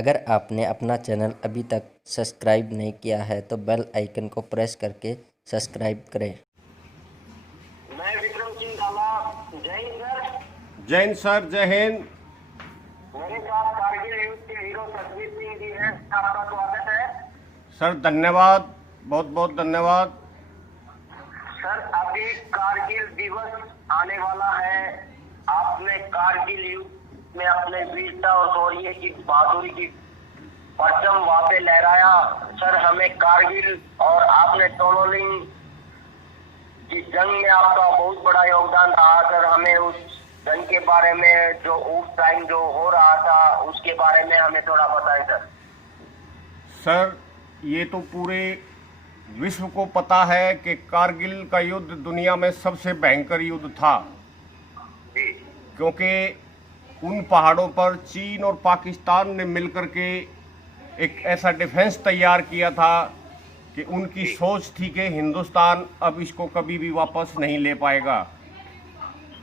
अगर आपने अपना चैनल अभी तक सब्सक्राइब नहीं किया है तो बेल आइकन को प्रेस करके सब्सक्राइब करें। मैं विक्रम सिंह डाला। जय हिंद सर। जय हिंद सर, जय हिंद। मेरे साथ कारगिल युद्ध के हीरो सतवीर सिंह जी हैं, आपका स्वागत है। सर धन्यवाद, बहुत बहुत धन्यवाद। सर अभी कारगिल दिवस आने वाला है। आपने कारगिल युद्ध में अपने वीरता और शौर्य की बहादुरी की परचम वहां पे लहराया। सर हमें कारगिल और आपने टोलोलिंग की जंग में आपका बहुत बड़ा योगदान रहा। सर हमें उस जंग के बारे में जो उस टाइम जो हो रहा था उसके बारे में हमें थोड़ा बताएं सर। सर ये तो पूरे विश्व को पता है कि कारगिल का युद्ध दुनिया में सबसे भयंकर युद्ध था, जी। क्योंकि उन पहाड़ों पर चीन और पाकिस्तान ने मिलकर के एक ऐसा डिफेंस तैयार किया था कि उनकी सोच थी कि हिंदुस्तान अब इसको कभी भी वापस नहीं ले पाएगा।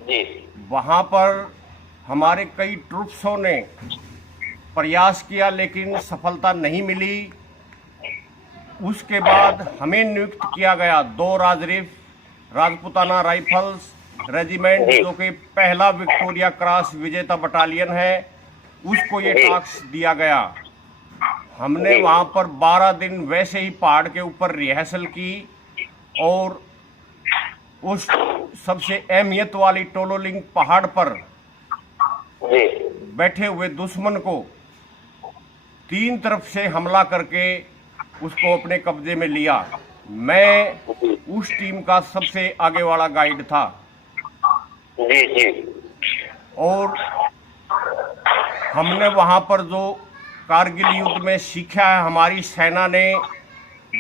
जी। वहाँ पर हमारे कई ट्रूप्सों ने प्रयास किया लेकिन सफलता नहीं मिली। उसके बाद हमें नियुक्त किया गया 2 राजरिफ राजपुताना राइफल्स रेजिमेंट, जो कि पहला विक्टोरिया क्रॉस विजेता बटालियन है, उसको ये टास्क दिया गया। हमने वहाँ पर 12 दिन वैसे ही पहाड़ के ऊपर रिहर्सल की और उस सबसे अहमियत वाली टोलोलिंग पहाड़ पर बैठे हुए दुश्मन को 3 तरफ से हमला करके उसको अपने कब्जे में लिया। मैं उस टीम का सबसे आगे वाला गाइड था। जी जी। और हमने वहाँ पर जो कारगिल युद्ध में सीखा है, हमारी सेना ने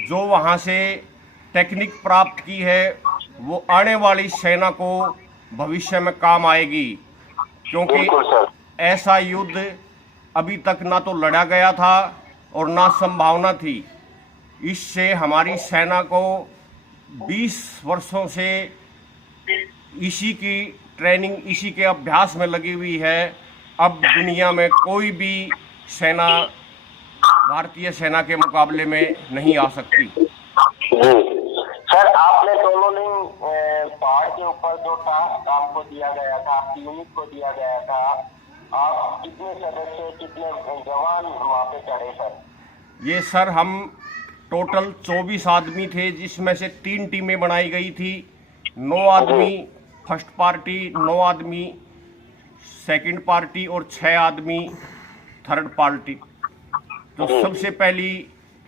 जो वहाँ से टेक्निक प्राप्त की है, वो आने वाली सेना को भविष्य में काम आएगी, क्योंकि ऐसा युद्ध अभी तक ना तो लड़ा गया था और ना संभावना थी। इससे हमारी सेना को 20 वर्षों से इसी की ट्रेनिंग, इसी के अभ्यास में लगी हुई है। अब दुनिया में कोई भी सेना भारतीय सेना के मुकाबले में नहीं आ सकती। सर आपने टोलोलिंग पहाड़ के ऊपर जो टास्क आपको दिया गया था, आपकी यूनिट को दिया गया था, आप कितने सदस्य, कितने जवान वहाँ पे चढ़े सर? ये सर हम टोटल 24 आदमी थे, जिसमें से 3 टीमें बनाई गई थी। 9 आदमी फर्स्ट पार्टी, 9 आदमी सेकंड पार्टी और 6 आदमी थर्ड पार्टी। तो सबसे पहली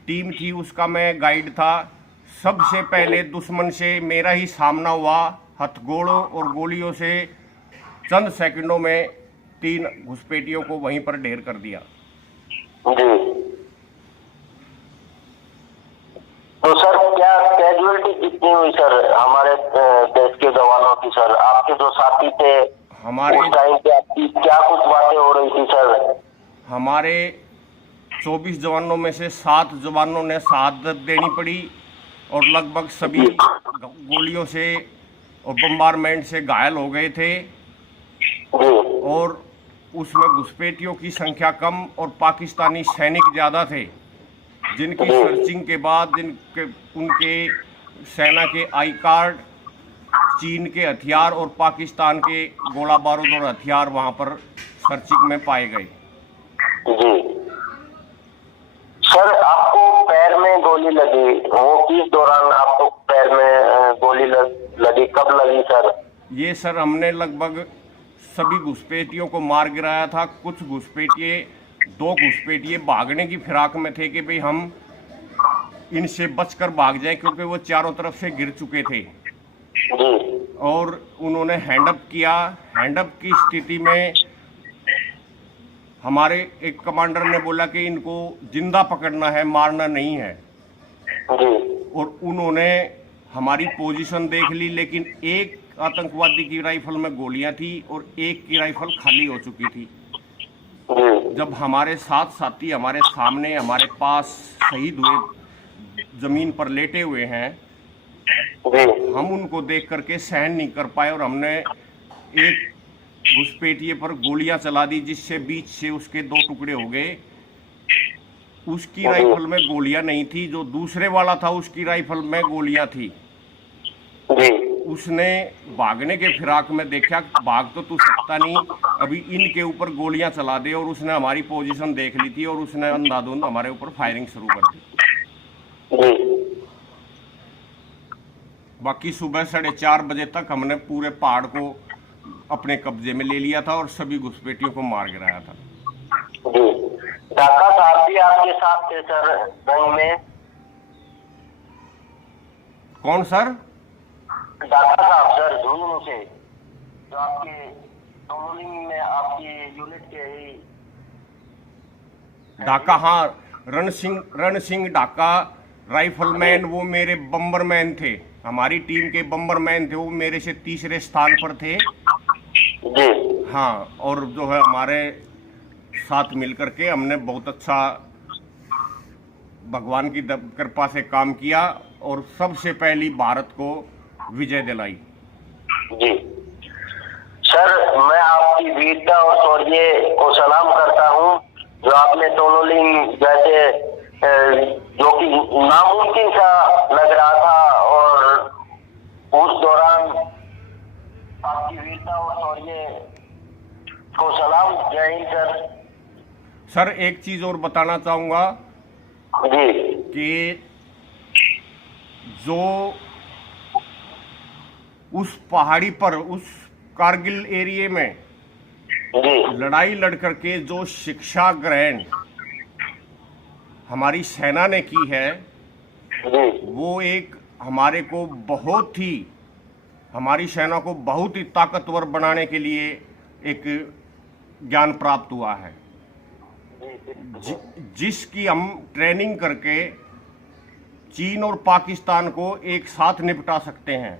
टीम थी, उसका मैं गाइड था। सबसे पहले दुश्मन से मेरा ही सामना हुआ, हथगोलों और गोलियों से चंद सेकंडों में 3 घुसपैठियों को वहीं पर ढेर कर दिया। तो सर क्या कैजुअलिटी कितनी हुई सर हमारे देश के जवानों की? सर आपके जो साथी थे हमारे उस टाइम पे आपकी क्या कुछ बातें हो रही थी सर? हमारे 24 जवानों में से 7 जवानों ने शहादत देनी पड़ी और लगभग सभी गोलियों से और बम्बारमेंट से घायल हो गए थे। और उसमें घुसपैठियों की संख्या कम और पाकिस्तानी सैनिक ज़्यादा थे, जिनकी सर्चिंग के बाद उनके सेना के आई कार्ड, चीन के हथियार और पाकिस्तान के गोला बारूद और हथियार वहां पर सर्चिंग में पाए गए। सर आपको पैर में गोली लगी, वो किस दौरान आपको पैर में गोली लगी, कब लगी सर? ये सर हमने लगभग सभी घुसपैठियों को मार गिराया था। कुछ घुसपैठिए 2 घुसपैठिए भागने की फिराक में थे कि भाई हम इनसे बचकर भाग जाएं, क्योंकि वो चारों तरफ से गिर चुके थे। और उन्होंने हैंडअप किया। हैंडअप की स्थिति में हमारे एक कमांडर ने बोला कि इनको जिंदा पकड़ना है, मारना नहीं है। और उन्होंने हमारी पोजीशन देख ली, लेकिन एक आतंकवादी की राइफल में गोलियां थी और एक की राइफल खाली हो चुकी थी। जब हमारे 7 साथी हमारे सामने हमारे पास शहीद हुए, जमीन पर लेटे हुए हैं, हम उनको देख करके सहन नहीं कर पाए और हमने एक घुसपैठिए पर गोलियां चला दी, जिससे बीच से उसके 2 टुकड़े हो गए। उसकी राइफल में गोलियां नहीं थी, जो दूसरे वाला था उसकी राइफल में गोलियां थी। जी। उसने भागने के फिराक में देखा, भाग तो तू सकता नहीं, अभी इनके ऊपर गोलियां चला दे, और उसने हमारी पोजीशन देख ली थी और उसने अंधाधुंध हमारे ऊपर फायरिंग शुरू कर दी। जी। बाकी सुबह 4:30 बजे तक हमने पूरे पहाड़ को अपने कब्जे में ले लिया था और सभी घुसपैठियों को मार गिराया था। जी। डाका साहब भी आपके साथ थे सर जंग में? कौन सर? डाका साहब सर झुंझुनू से, जो आपके टोलिंग में आपकी यूनिट के ही ढाका, हाँ, रण सिंह ढाका राइफलमैन, वो मेरे बम्बरमैन थे, हमारी टीम के बम्बरमैन थे, वो मेरे से तीसरे स्थान पर थे। जी। हाँ, और जो है हमारे साथ मिलकर के हमने बहुत अच्छा भगवान की कृपा से काम किया और सबसे पहली भारत को विजय दिलाई। जी सर, मैं आपकी वीरता और शौर्य को सलाम करता हूँ, जो आपने टोलोलिंग जैसे जो कि नामुमकिन सा लग रहा था, और उस दौरान आपकी वीरता और शौर्य को सलाम। जय हिंद सर। सर एक चीज और बताना चाहूंगा जी। कि जो उस पहाड़ी पर, उस कारगिल एरिया में जी। लड़ाई लड़ करके जो शिक्षा ग्रहण हमारी सेना ने की है, जी। वो एक हमारे को बहुत ही, हमारी सेना को बहुत ही ताकतवर बनाने के लिए एक ज्ञान प्राप्त हुआ है, जिसकी हम ट्रेनिंग करके चीन और पाकिस्तान को एक साथ निपटा सकते हैं।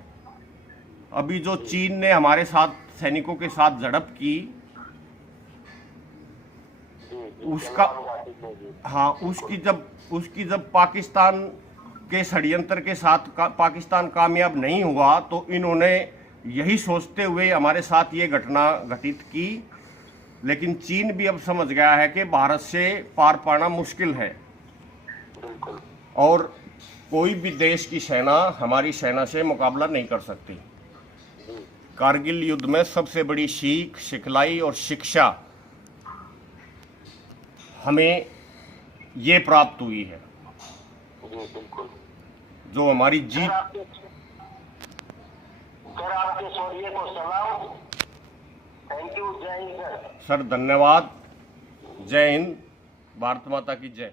अभी जो चीन ने हमारे साथ सैनिकों के साथ झड़प की, उसका, हाँ, उसकी जब पाकिस्तान के षड्यंत्र के साथ पाकिस्तान कामयाब नहीं हुआ, तो इन्होंने यही सोचते हुए हमारे साथ ये घटना घटित की। लेकिन चीन भी अब समझ गया है कि भारत से पार पाना मुश्किल है, और कोई भी देश की सेना हमारी सेना से मुकाबला नहीं कर सकती। कारगिल युद्ध में सबसे बड़ी सीख, सिखलाई और शिक्षा हमें ये प्राप्त हुई है, जो हमारी जीत। सर आपके शौर्य को सलाम। Thank you. जय हिंद सर। सर धन्यवाद। जय हिंद। भारत माता की जय।